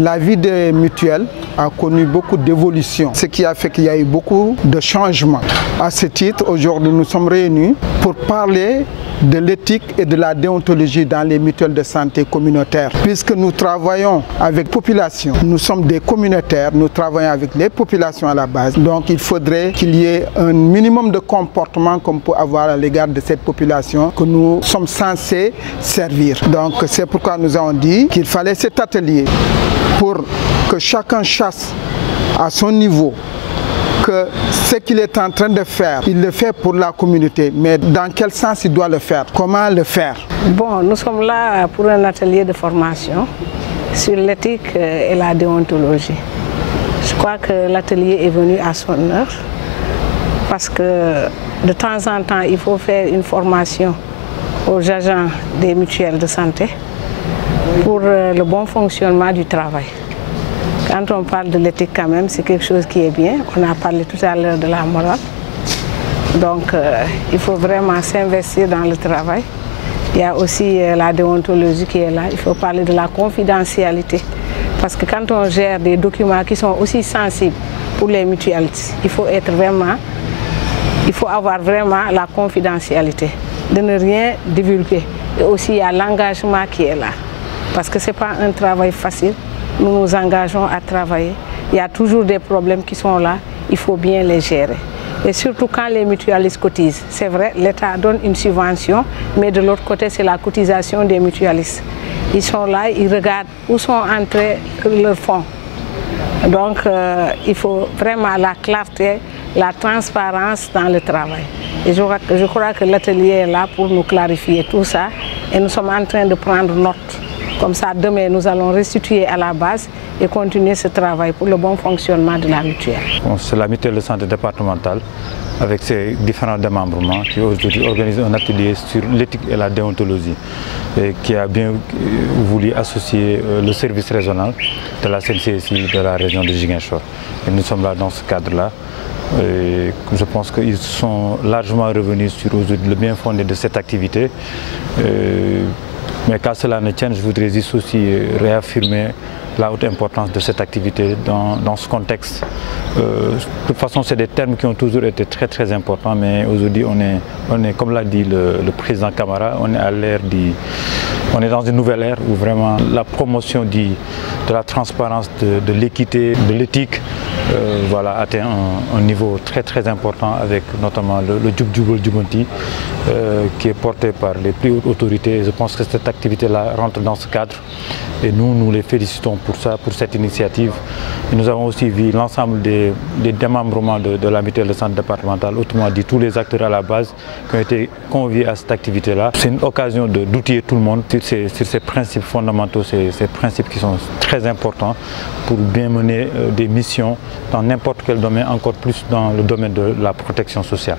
La vie des mutuelles a connu beaucoup d'évolutions, ce qui a fait qu'il y a eu beaucoup de changements. À ce titre, aujourd'hui, nous sommes réunis pour parler de l'éthique et de la déontologie dans les mutuelles de santé communautaires. Puisque nous travaillons avec la population, nous sommes des communautaires, nous travaillons avec les populations à la base. Donc il faudrait qu'il y ait un minimum de comportement qu'on peut avoir à l'égard de cette population que nous sommes censés servir. Donc c'est pourquoi nous avons dit qu'il fallait cet atelier pour que chacun chasse à son niveau que ce qu'il est en train de faire, il le fait pour la communauté, mais dans quel sens il doit le faire, comment le faire. Bon, nous sommes là pour un atelier de formation sur l'éthique et la déontologie. Je crois que l'atelier est venu à son heure parce que de temps en temps, il faut faire une formation aux agents des mutuelles de santé pour le bon fonctionnement du travail. Quand on parle de l'éthique quand même, c'est quelque chose qui est bien. On a parlé tout à l'heure de la morale. Donc il faut vraiment s'investir dans le travail. Il y a aussi la déontologie qui est là. Il faut parler de la confidentialité. Parce que quand on gère des documents qui sont aussi sensibles pour les mutuelles, il faut avoir vraiment la confidentialité, de ne rien divulguer. Et aussi il y a l'engagement qui est là. Parce que ce n'est pas un travail facile. Nous nous engageons à travailler. Il y a toujours des problèmes qui sont là, il faut bien les gérer. Et surtout quand les mutualistes cotisent. C'est vrai, l'État donne une subvention, mais de l'autre côté, c'est la cotisation des mutualistes. Ils sont là, ils regardent où sont entrés leurs fonds. Donc, il faut vraiment la clarté, la transparence dans le travail. Et je crois que l'atelier est là pour nous clarifier tout ça. Et nous sommes en train de prendre note. Comme ça, demain, nous allons restituer à la base et continuer ce travail pour le bon fonctionnement de la mutuelle. C'est la mutuelle de santé départementale, avec ses différents démembrements, qui aujourd'hui organise un atelier sur l'éthique et la déontologie, et qui a bien voulu associer le service régional de la CNCSI de la région de Ziguinchor. Et nous sommes là dans ce cadre-là. Je pense qu'ils sont largement revenus sur le bien fondé de cette activité. Mais qu'à cela ne tienne, je voudrais juste aussi réaffirmer la haute importance de cette activité dans ce contexte. De toute façon, c'est des termes qui ont toujours été très importants, mais aujourd'hui, on est, comme l'a dit le président Camara, on est dans une nouvelle ère où vraiment la promotion de la transparence, de l'équité, de l'éthique, voilà, atteint un niveau très important avec notamment le Djub Djubal Djubanti qui est porté par les plus hautes autorités. Et je pense que cette activité-là rentre dans ce cadre et nous les félicitons pour ça, pour cette initiative. Et nous avons aussi vu l'ensemble des démembrements de la mutuelle de santé départementale, autrement dit tous les acteurs à la base qui ont été conviés à cette activité-là. C'est une occasion d'outiller tout le monde sur ces principes fondamentaux, ces principes qui sont très importants pour bien mener des missions dans n'importe quel domaine, encore plus dans le domaine de la protection sociale.